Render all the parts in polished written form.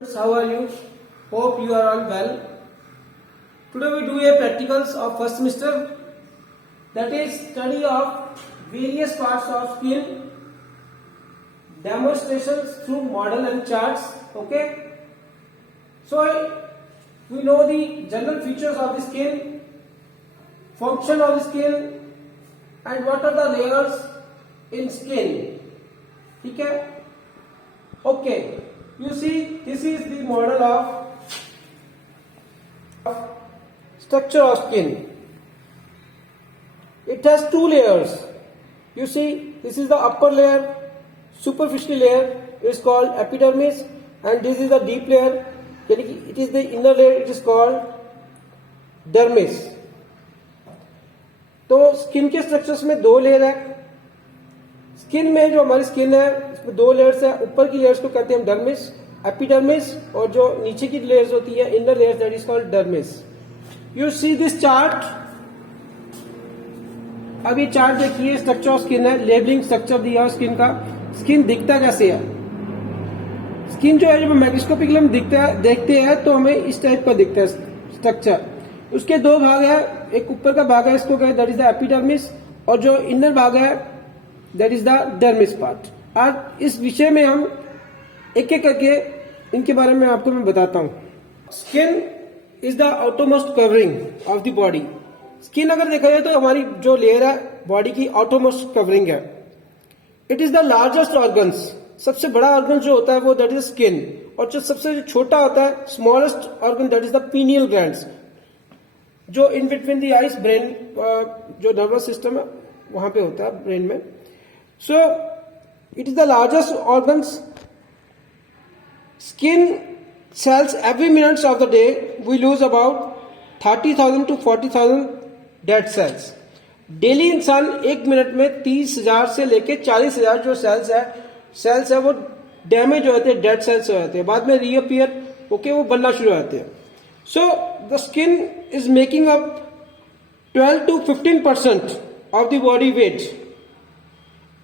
How are you? Hope you are all well. Today we do a practicals of first semester, that is study of various parts of skin, demonstrations through model and charts. Okay. So we know the general features of the skin, function of the skin, and what are the layers in skin. Okay. Okay. You see, this is the model of structure of skin. It has two layers. You see, this is the upper layer, superficial layer, is called epidermis, and this is the deep layer, it is the inner layer, it is called dermis. तो skin के structures में दो layer है. Skin में जो हमारी skin है इसमें दो लेयर्स है. ऊपर की लेयर्स को कहते हैं डर्मिस, एपिडर्मिस, और जो नीचे की लेयर्स होती है inner layers, that is called dermis. You see this chart. अब ये चार्ट देखिए, स्ट्रक्चर ऑफ स्किन है, लेबलिंग स्ट्रक्चर दिया है स्किन का. स्किन दिखता कैसे है? स्किन जो है जब माइक्रोस्कोपिकली हम देखते हैं तो हमें इस टाइप का दिखता है स्ट्रक्चर. उसके दो भाग है, एक ऊपर का भाग है, इसको कहते हैं दैट इज द एपिडर्मिस, और जो इनर भाग है that is the dermis part. आज इस विषय में हम एक एक करके इनके बारे में आपको मैं बताता हूं. Skin is the outermost covering of the body. Skin अगर देखा जाए तो हमारी जो लेयर है बॉडी की आउटरमोस्ट कवरिंग है. It is the largest organs. सबसे बड़ा ऑर्गन जो होता है वो दैट इज स्किन, और जो सबसे छोटा होता है smallest organ that is the pineal glands, जो in between the eyes brain, जो नर्वस सिस्टम है वहां पे होता है ब्रेन में. So it is the largest organs. Skin cells every minutes of the day we lose about 30,000 to 40,000 dead cells. Daily इंसान एक मिनट में 30,000 से लेके 40,000 जो सेल्स है वो डैमेज हो जाते हैं, डेड सेल्स हो जाते हैं, बाद में रीअपियर होके वो बनना शुरू हो जाते हैं. So the skin is making up 12 to 15% of the body weight.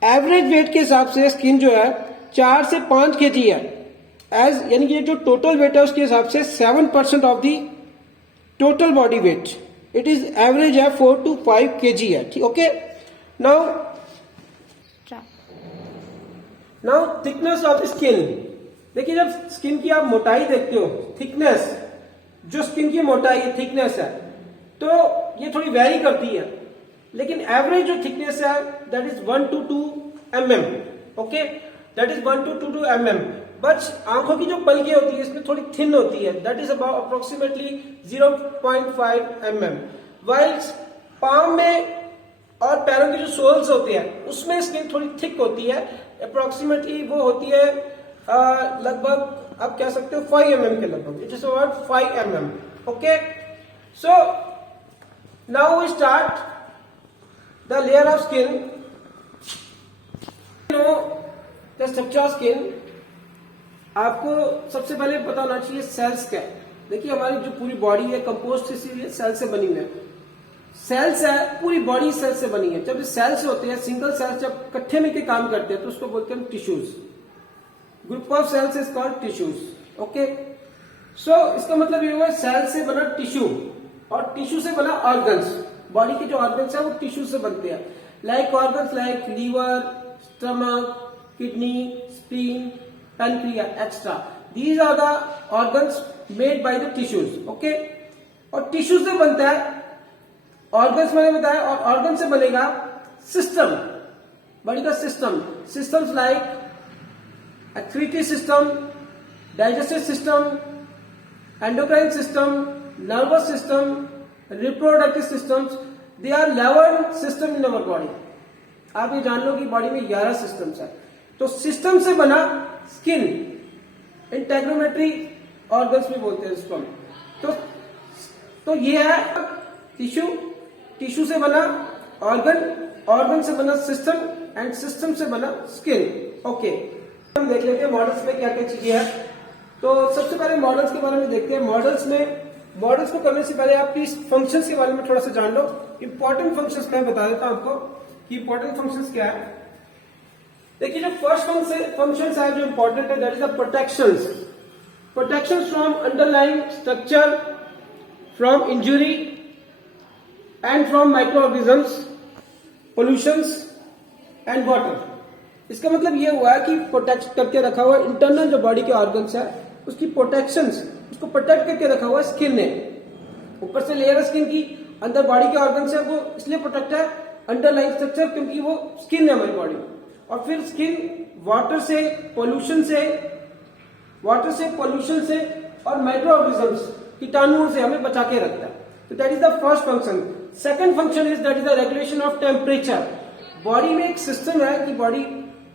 Average weight के हिसाब से स्किन जो है 4 से 5 kg है. यानी कि जो टोटल वेट है उसके हिसाब से 7% of the total body weight. It is average है 4 to 5 kg है. ठीक, okay. Now thickness of the skin. देखिए, जब स्किन की आप मोटाई देखते हो, थिकनेस, जो स्किन की मोटाई है, थिकनेस है, तो ये थोड़ी वेरी करती है, लेकिन एवरेज जो थिकनेस है that is 1 to 2 mm. Okay, that is 1 to 2 mm. But आंखों की जो पलकें होती है इसमें थोड़ी थिन होती है, that is about approximately 0.5 mm. वाइल्स पाम में और पैरों के जो सोल्स होते हैं उसमें स्किन थोड़ी थिक होती है, अप्रोक्सीमेटली वो होती है लगभग आप कह सकते हो 5 mm के लगभग. It is about 5 mm. Okay. So now we start the layer of skin. The structure of skin आपको सबसे पहले पता होना चाहिए सेल्स क्या है. देखिए, हमारी जो पूरी बॉडी है कंपोस्ट इसीलिए सेल से बनी हुई है. सेल्स है, पूरी बॉडी सेल से बनी है. जब सेल्स होते हैं, सिंगल सेल्स जब इकट्ठे मिलकर काम करते हैं तो उसको बोलते हैं tissues. Group of cells is called tissues. Okay. So इसका मतलब ये हुआ सेल से बना टिश्यू, और टिश्यू से बना ऑर्गन्स. बॉडी के जो ऑर्गन्स है वो टिश्यू से बनते हैं. Like organs like liver, stomach, kidney, spleen, pancreas, etc. These are the organs made by the tissues. Okay. और टिश्यू से बनता है, ऑर्गन्स मैंने बताया, और ऑर्गन से बनेगा सिस्टम, बॉडी का system. Systems like excretory system, digestive system, endocrine system, nervous system, reproductive systems. They are 11 system in our body. आप ये जान लो कि बॉडी में 11 सिस्टम्स है. तो सिस्टम से बना स्किन, इंटेग्रोमेट्री ऑर्गन्स भी बोलते हैं इसको. तो ये है टिश्यू, टिश्यू से बना ऑर्गन, ऑर्गन से बना सिस्टम, एंड सिस्टम से बना स्किन. ओके. हम देख लेते हैं मॉडल्स में क्या क्या चीजें हैं. तो सबसे पहले मॉडल्स के बारे में देखते हैं. मॉडल्स को करने से पहले आप प्लीज फंक्शंस के बारे में थोड़ा सा जान लो. इंपॉर्टेंट फंक्शंस मैं बता देता हूं आपको कि इंपॉर्टेंट फंक्शंस क्या है. देखिए, जो फर्स्ट फंक्शन है जो इंपॉर्टेंट है that is the protections. Protection from underlying structure, from injury and from micro organisms, pollutions and water. इसका मतलब ये हुआ कि प्रोटेक्ट करके रखा हुआ इंटरनल जो बॉडी के ऑर्गन्स है उसकी प्रोटेक्शंस, उसको प्रोटेक्ट करके रखा हुआ स्किन ने। ऊपर से लेयर है स्किन की, अंदर बॉडी के ऑर्गन्स है वो इसलिए प्रोटेक्ट है अंडरलाइंग स्ट्रक्चर, क्योंकि वो स्किन है हमारी बॉडी। और फिर स्किन वाटर से, पोल्यूशन से और माइक्रो ऑर्गेनिजम्स, कीटाणुओं से हमें बचा के रखता है। तो that is the first function. Second function is that is the regulation of temperature. Body में एक सिस्टम है कि बॉडी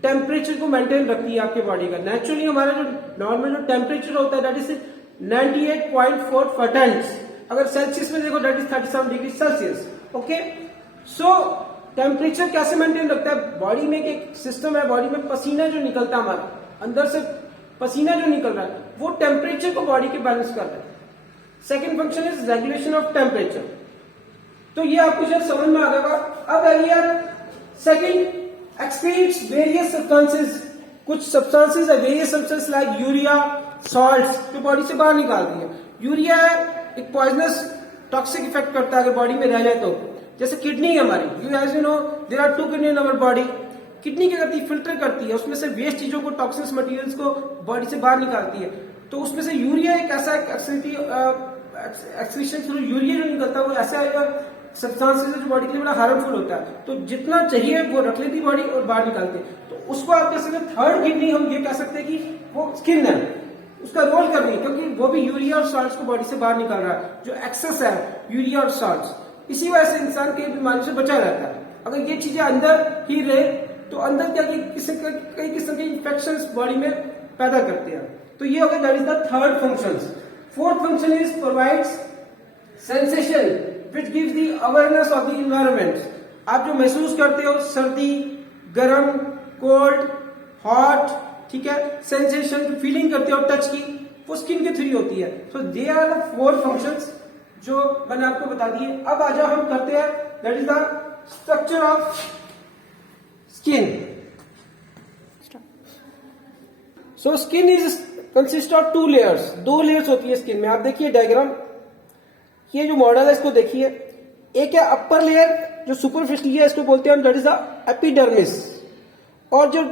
टेम्परेचर को मेंटेन रखती है आपके बॉडी का। नेचुरली हमारा जो नॉर्मल जो टेम्परेचर होता है दैट इज 98.4 फर्टेंट्स। अगर सेल्सियस में देखो that is 37 degree Celsius. Okay, so temperature कैसे मेंटेन रखता है? बॉडी में एक सिस्टम है, बॉडी में पसीना जो निकलता है हमारा, अंदर से पसीना जो निकल रहा है वो टेम्परेचर को बॉडी के बैलेंस कर रहा है। Second function is regulation of temperature. तो ये आपको शायद समझ में आ जाएगा। अब आइए सेकेंड, एक्सक्रीट्स वेरियस सब्सटेंसेस। कुछ सब्सटेंसेस है, various substance like urea, salts, जो बॉडी से बाहर निकालती है। यूरिया एक पॉइजनस टॉक्सिक इफेक्ट करता है अगर बॉडी में रह जाए तो। जैसे किडनी है हमारी, as you know there are 2 kidney in our body. Kidney क्या करती है? फिल्टर करती है, उसमें से वेस्ट चीजों को, टॉक्सिक मटेरियल्स को बॉडी से बाहर निकालती है। तो उसमें से यूरिया एक ऐसा एक्सक्रीशन थ्रू यूरिया जो निकलता है वो ऐसा आएगा सब्सटेंसेस जो बॉडी के लिए बड़ा हार्मफुल होता है। तो जितना चाहिए वो रख लेती बॉडी और बाहर निकालते। तो उसको आप कह सकते हैं थर्ड किडनी, हम ये कह सकते हैं कि वो स्किन है, उसका रोल कर रही है, क्योंकि वो भी यूरिया और सॉल्ट्स को बॉडी से बाहर निकाल रहा है, जो एक्सेस है यूरिया और सॉल्ट्स। इसी वजह से इंसान कई बीमारी से बचा रहता है। अगर ये चीजें अंदर ही रहे तो अंदर क्या कई किस्म के इन्फेक्शन बॉडी में पैदा करते हैं। तो ये हो गया that is the third function. Fourth function is provides sensation which gives the awareness of the environment. आप जो महसूस करते हो सर्दी, गर्म, कोल्ड, हॉट, ठीक है, सेंसेशन फीलिंग करते हो टच की, वो स्किन के थ्रू होती है। सो दे आर द 4 फंक्शंस जो मैंने आपको बता दिए। अब आ जाओ हम करते हैं that is the structure of skin. So skin is consist of 2 layers. 2 layers होती है स्किन में। आप देखिए डायग्राम, ये जो मॉडल है इसको देखिए। एक है अपर लेयर जो सुपरफिशियल है, इसको बोलते हैं हम दैट इज द एपिडर्मिस। और जो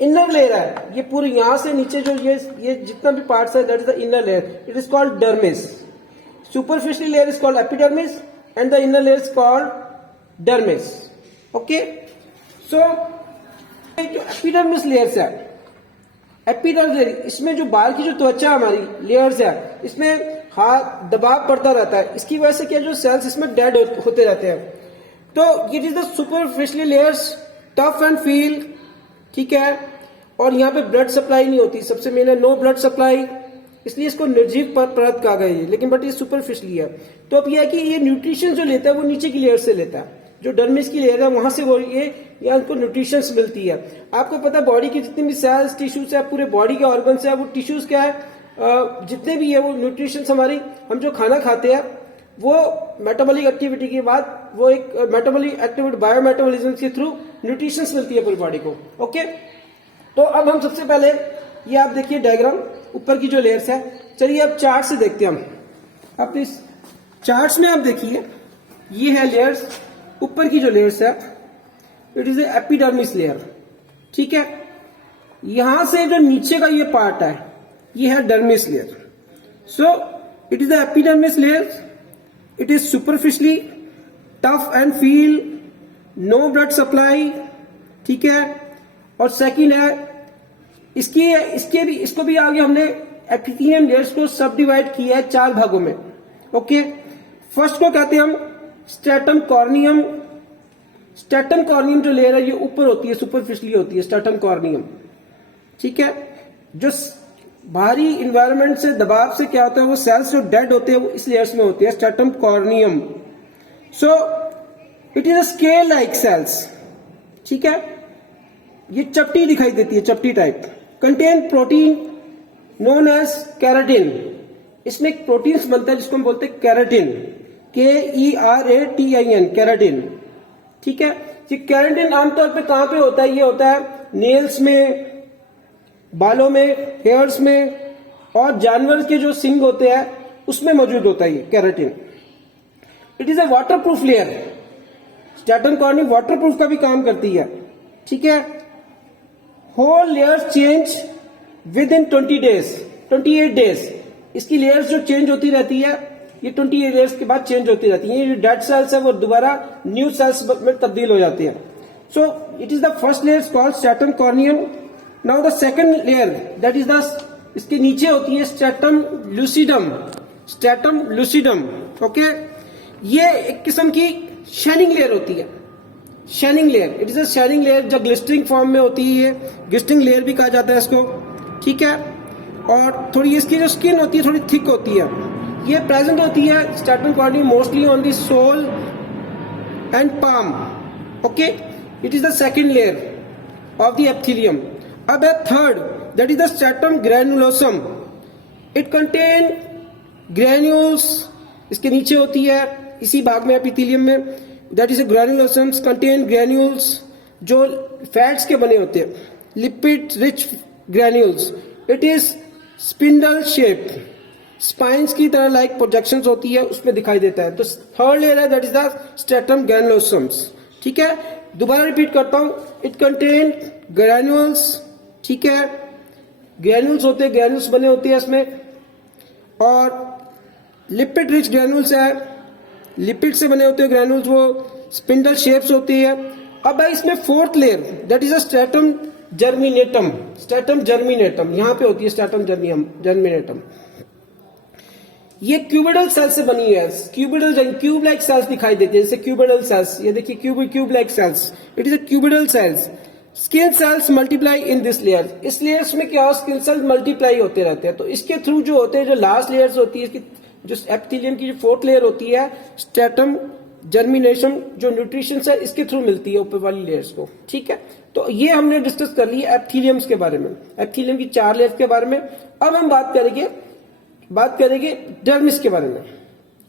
इनर लेयर है, ये पूरी यहां से नीचे जो ये जितना भी पार्ट्स है that is the inner layer, it is called dermis. Superficial layer is called epidermis and the inner layer is called dermis. Okay, so जो एपिडर्मिस लेयर्स है, एपिडर्मिस लेयर, इसमें जो बाहर की जो त्वचा हमारी लेयर्स है, इसमें हाथ दबाव पड़ता रहता है। इसकी वजह से क्या जो सेल्स इसमें डेड होते रहते हैं। तो it is the superficial layers, tough and feel, ठीक है। और यहाँ पे ब्लड सप्लाई नहीं होती, सबसे मेन है नो ब्लड सप्लाई, इसलिए इसको निर्जीव परत कहा गया है। लेकिन बट ये सुपरफिशियल है। तो अब यह है कि ये न्यूट्रिशन जो लेता है वो नीचे की लेयर से लेता है, जो डर्मिस की लेयर है वहां से वो ये उनको न्यूट्रिशन मिलती है। आपको पता है बॉडी की जितनी भी सेल्स, टिश्यूज है, पूरे बॉडी के ऑर्गन्स है, वो टिश्यूज क्या है, जितने भी है वो न्यूट्रिशन हमारी, हम जो खाना खाते हैं वो मेटाबॉलिक एक्टिविटी के बाद वो एक मेटाबॉलिक एक्टिविटी बायोमेटाबॉलिज्म के थ्रू न्यूट्रिशन मिलती है पूरी बॉडी को। ओके, तो अब हम सबसे पहले ये आप देखिए डायग्राम, ऊपर की जो लेयर्स है। चलिए अब चार्ट से देखते हैं हम। अब इस चार्ट्स में आप देखिए ये है लेयर्स, ऊपर की जो लेयर्स है इट इज एपिडर्मिस लेयर, ठीक है। यहां से जो नीचे का ये पार्ट है ये है dermis layer. So it is the epidermis layer, it is superficially tough and feel, no blood supply, ठीक है। और सेकंड है इसको भी आगे हमने एपिथेलियम लेयर्स को सब डिवाइड किया है 4 भागों में। ओके, फर्स्ट को कहते हैं हम स्ट्रेटम कॉर्नियम। स्ट्रेटम कॉर्नियम जो लेयर है ये ऊपर होती है, सुपरफिशियली होती है स्ट्रेटम कॉर्नियम, ठीक है। जो बाहरी इन्वायरमेंट से दबाव से क्या होता है, वो सेल्स जो डेड होते हैं वो इस लेयर्स में होती है, stratum corneum. So it is a scale like cells, ठीक है। ये चपटी दिखाई देती है, चपटी type. Contain protein known as keratin. इसमें एक प्रोटीन बनता है जिसको हम बोलते हैं केराटिन, KERATIN, केराटिन, ठीक है। ये केराटिन आमतौर पे कहां पे होता है? ये होता है नेल्स में, बालों में, हेयर्स में और जानवर के जो सिंग होते हैं उसमें मौजूद होता है ये keratin. It is a water proof layer. Stratum corneum water proof का भी काम करती है, ठीक है। Whole layer change within 28 days. इसकी लेयर्स जो चेंज होती रहती है, ये 28 डेज के बाद चेंज होती रहती है। ये जो डेड सेल्स है वो दोबारा न्यू सेल्स में तब्दील हो जाते हैं। सो it is the first layer called stratum corneum. Now the second layer that is the, इसके नीचे होती है stratum lucidum. Stratum lucidum, okay. ये एक किस्म की शाइनिंग लेयर होती है, shining layer. It is a shining layer जो ग्लिस्टरिंग फॉर्म में होती है, ग्लिस्टरिंग लेयर भी कहा जाता है इसको, ठीक है। और थोड़ी इसकी जो स्किन होती है थोड़ी थिक होती है। ये प्रेजेंट होती है stratum corneum mostly on the sole and palm, okay. It is the second layer of the epithelium. अब है third, that is the stratum granulosum. It contain granules, इसके नीचे होती है इसी भाग में एपिथेलियम में। That is granulosums contain granules जो फैट्स के बने होते हैं, lipid rich granules. It is spindle shape, spines की तरह लाइक प्रोजेक्शंस होती है उसमें दिखाई देता है। तो थर्ड लेयर है दैट इज द स्ट्रैटम ग्रैनुलोसम्स, ठीक है। दोबारा रिपीट करता हूं, इट कंटेन ग्रैन्यूल्स, ठीक है। ग्रैन्यूल्स होते हैं, ग्रैन्यूल्स बने होते हैं इसमें, और लिपिड रिच ग्रैन्यूल्स है, लिपिड से बने होते हैं ग्रैन्यूल्स, वो स्पिंडल शेप्स होती है। अब है इसमें fourth layer that is a stratum germinativum. Stratum germinativum यहां पे होती है, स्ट्रैटम जर्मिनेटम। ये क्यूबिडल सेल से बनी है। क्यूबिडल क्यूब लाइक सेल्स दिखाई देती है, जैसे क्यूबिडल सेल्स, ये देखिए cube like cells. It is a cuboidal cells. Skin cells multiply in this layer. इस लेयर्स में क्या हो, स्किन सेल्स मल्टीप्लाई होते रहते हैं। तो इसके थ्रू जो होते हैं, जो लास्ट लेयर्स होती है इसकी, जो एपिथेलियम की जो फोर्थ लेयर होती है स्ट्रैटम जर्मिनेशन, जो न्यूट्रिशन है इसके थ्रू मिलती है ऊपर वाली लेयर्स को, ठीक है। तो ये हमने डिस्कस कर ली एपिथेलियम्स के बारे में, एपिथेलियम की 4 लेयर्स के बारे में। अब हम बात करेंगे डर्मिस के बारे में,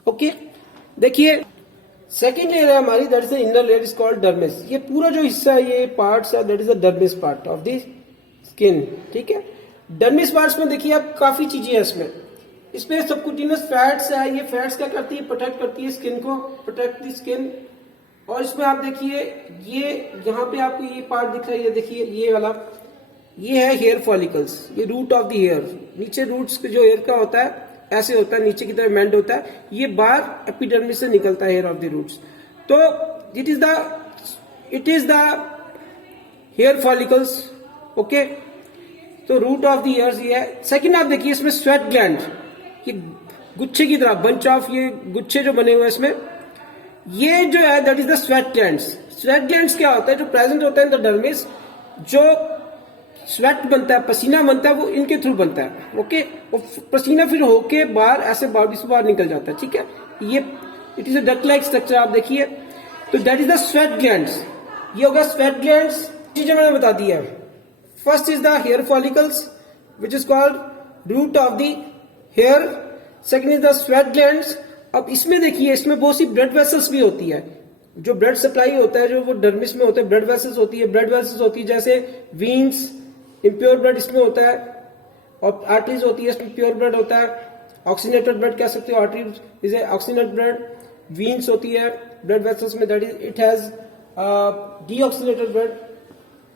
ओके। देखिए सेकेंड लेयर है हमारी, that is the inner layer is called dermis. ये पूरा जो हिस्सा है, ये पार्ट्स है, that is the dermis part of the skin, ठीक है। डर्मिस पार्ट्स में देखिए आप काफी चीजें हैं इसमें सबक्यूटेनियस फैट्स है। ये फैट्स क्या करती है, प्रोटेक्ट करती है स्किन को, प्रोटेक्ट द स्किन। और इसमें आप देखिए ये यहाँ पे आपको ये पार्ट दिख रहा है, ये देखिए ये वाला, ये है हेयर फॉलिकल्स, ये रूट ऑफ द हेयर। नीचे रूट्स जो हेयर का होता है ऐसे होता है, नीचे की तरफ मेंड होता है, ये बाहर एपिडर्मिस से निकलता है हेयर ऑफ द रूट्स। तो it is the hair follicles, okay. तो रूट ऑफ द हेयर्स ये है। सेकंड आप देखिए इसमें स्वेट ग्लैंड, ये गुच्छे की तरह, बंच ऑफ ये गुच्छे जो बने हुए हैं इसमें, ये जो है that is the sweat glands. Sweat glands क्या होता है, जो प्रेजेंट होता है इन द डर्मिस, जो स्वेट बनता है, पसीना बनता है, वो इनके थ्रू बनता है, ओके। और पसीना फिर होके बाहर ऐसे बॉडी से बाहर निकल जाता है, ठीक है। ये it is a duct like structure आप देखिए। तो that is the sweat glands. ये होगा स्वेट ग्लैंड्स, चीजें मैंने बता दी है। First is the hair follicles which is called root of the hair. Second is the sweat glands. अब इसमें देखिए इसमें बहुत सी ब्लड वेसल्स भी होती है, जो ब्लड सप्लाई होता है जो वो डर्मिस में होता है, ब्लड वेसल्स होती है। ब्लड वेसल्स होती है जैसे वीन्स, इम्प्योर ब्लड इसमें होता है, और आर्टरीज होती है इसमें प्योर ब्लड होता है। ऑक्सीनेटेड ब्लड कह सकते हो, arteries is oxygenated blood. Veins होती है ब्लड वेसल्स में, that is it has deoxygenated blood.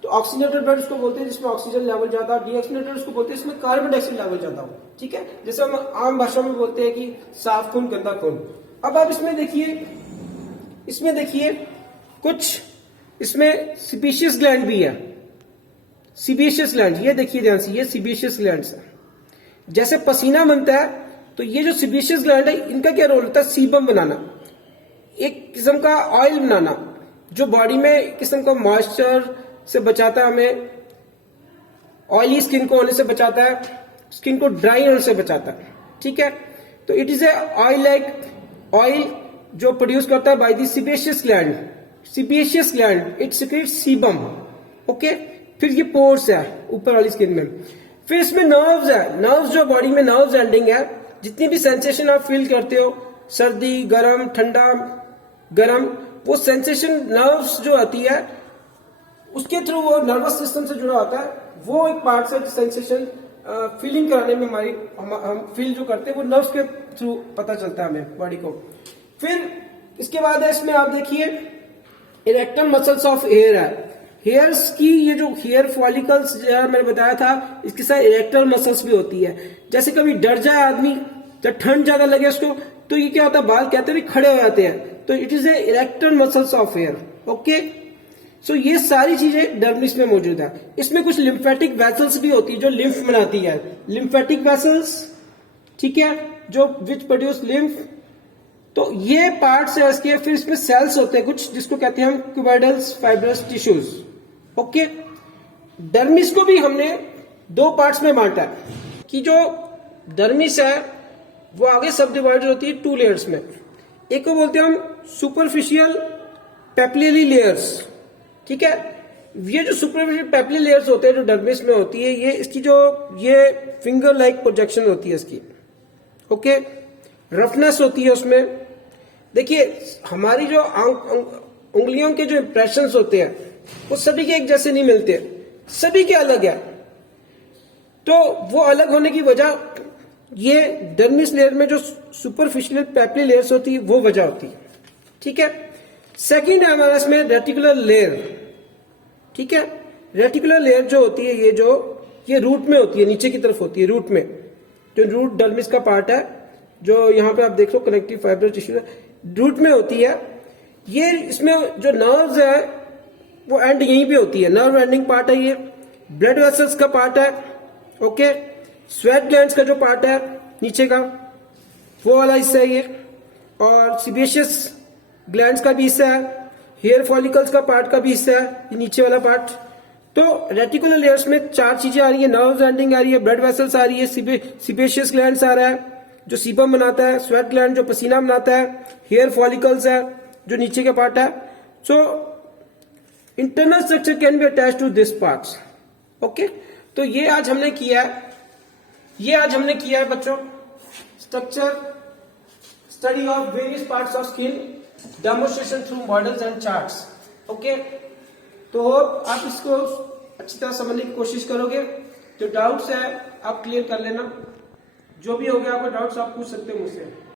तो ऑक्सीनेटेड ब्लड उसको बोलते हैं जिसमें ऑक्सीजन लेवल ज्यादा, डीऑक्सीनेटेड उसको बोलते हैं इसमें कार्बन डाइऑक्साइड लेवल ज्यादा हो, ठीक है। जैसे हम आम भाषा में बोलते हैं कि साफ खून गंदा खून। अब आप इसमें देखिए कुछ इसमें सीबेशियस ग्लैंड भी है। सीबेशियस ग्लैंड, ये देखिए ध्यान से, ये सीबेशियस ग्लैंड है। जैसे पसीना बनता है तो ये जो सीबेशियस ग्लैंड है इनका क्या रोल होता है, सीबम बनाना, एक किस्म का ऑयल बनाना, जो बॉडी में एक किस्म का मॉइस्चर से बचाता है, हमें ऑयली स्किन को होने से बचाता है, स्किन को ड्राई होने से बचाता है, ठीक है। तो it is a oil like oil जो प्रोड्यूस करता है by the sebaceous gland. Sebaceous gland it secretes sebum, okay. फिर ये पोर्स है ऊपर वाली स्किन में। फिर इसमें नर्व्स है, नर्व्स जो बॉडी में नर्व्स एंडिंग है, जितनी भी सेंसेशन आप फील करते हो, सर्दी, गर्म, ठंडा, गर्म, वो सेंसेशन नर्व्स जो आती है उसके थ्रू, वो नर्वस सिस्टम से जुड़ा होता है, वो एक पार्ट है सेंसेशन फीलिंग कराने में हमारी हम फील जो करते हैं वो नर्व्स के थ्रू पता चलता है हमें बॉडी को। फिर इसके बाद है इसमें आप देखिए इरेक्टल मसल्स ऑफ हेयर है। हेयर्स की ये जो हेयर फॉलिकल्स मैंने बताया था, इसके साथ इरेक्टल मसल्स भी होती है। जैसे कभी डर जाए आदमी, जब ठंड ज्यादा लगे उसको, तो ये क्या होता है, बाल कहते हैं खड़े हो जाते हैं, तो it is a erectile muscles of hair. Okay, so ये सारी चीजें डर्मिस में मौजूद है। इसमें कुछ लिम्फेटिक वेसल्स भी होती है जो लिम्फ बनाती है, लिम्फेटिक वेसल्स, ठीक है, जो विच प्रोड्यूस लिम्फ। तो ये पार्ट्स है इसके। फिर इसमें सेल्स होते हैं कुछ, जिसको कहते हैं हम क्यूबोइडल्स फाइब्रस टिश्यूज। ओके, डर्मिस को भी हमने दो पार्ट्स में बांटा है कि जो डर्मिस है वो आगे सब डिवाइडेड होती है टू लेयर्स में। एक को बोलते हैं हम सुपरफिशियल पेपिलरी लेयर्स, ठीक है। ये जो सुपरफिशियल पेपिलरी लेयर्स होते हैं जो डर्मिस में होती है, ये इसकी जो ये फिंगर लाइक प्रोजेक्शन होती है इसकी। ओके, रफनेस होती है उसमें। देखिए हमारी जो उंगलियों के जो इंप्रेशंस होते हैं वो सभी के एक जैसे नहीं मिलते, सभी के अलग है। तो वो अलग होने की वजह ये डर्मिस लेयर में जो सुपरफिशियल पेपिलरी लेयर्स होती है वो वजह होती है, ठीक है। सेकंड है हमारा इसमें रेटिकुलर लेयर, ठीक है। रेटिकुलर लेयर जो होती है ये रूट में होती है, नीचे की तरफ होती है, रूट में, जो रूट डर्मिस का पार्ट है, जो यहाँ पे आप देख लो कनेक्टिव फाइबर टिश्यू रूट में होती है। ये इसमें जो नर्व्स है वो एंड यहीं पे होती है, नर्व एंडिंग पार्ट है ये। ब्लड वेसल्स का पार्ट है, ओके। स्वेट ग्लैंड्स का जो पार्ट है नीचे का, वो वाला हिस्सा है ये। और सीबेशियस ग्लैंड्स का भी हिस्सा है, हेयर फॉलिकल्स का पार्ट का भी हिस्सा है ये नीचे वाला पार्ट। तो रेटिकुलर लेयर्स में चार चीजें आ रही है, नर्व एंडिंग आ रही है, ब्लड वेसल्स आ रही है, सीबेशियस ग्लैंड्स आ रहा है जो सीबम बनाता है, स्वेट ग्लैंड जो पसीना बनाता है, हेयर फॉलिकल्स है जो नीचे का पार्ट है। So internal structure can be attach to this parts. Okay, तो ये आज हमने किया है बच्चों, structure study of various parts of skin, demonstration through models and charts. Okay, तो आप इसको अच्छी तरह समझने की कोशिश करोगे। जो डाउट्स है आप क्लियर कर लेना, जो भी हो गया आपको डाउट्स आप पूछ सकते हो मुझसे।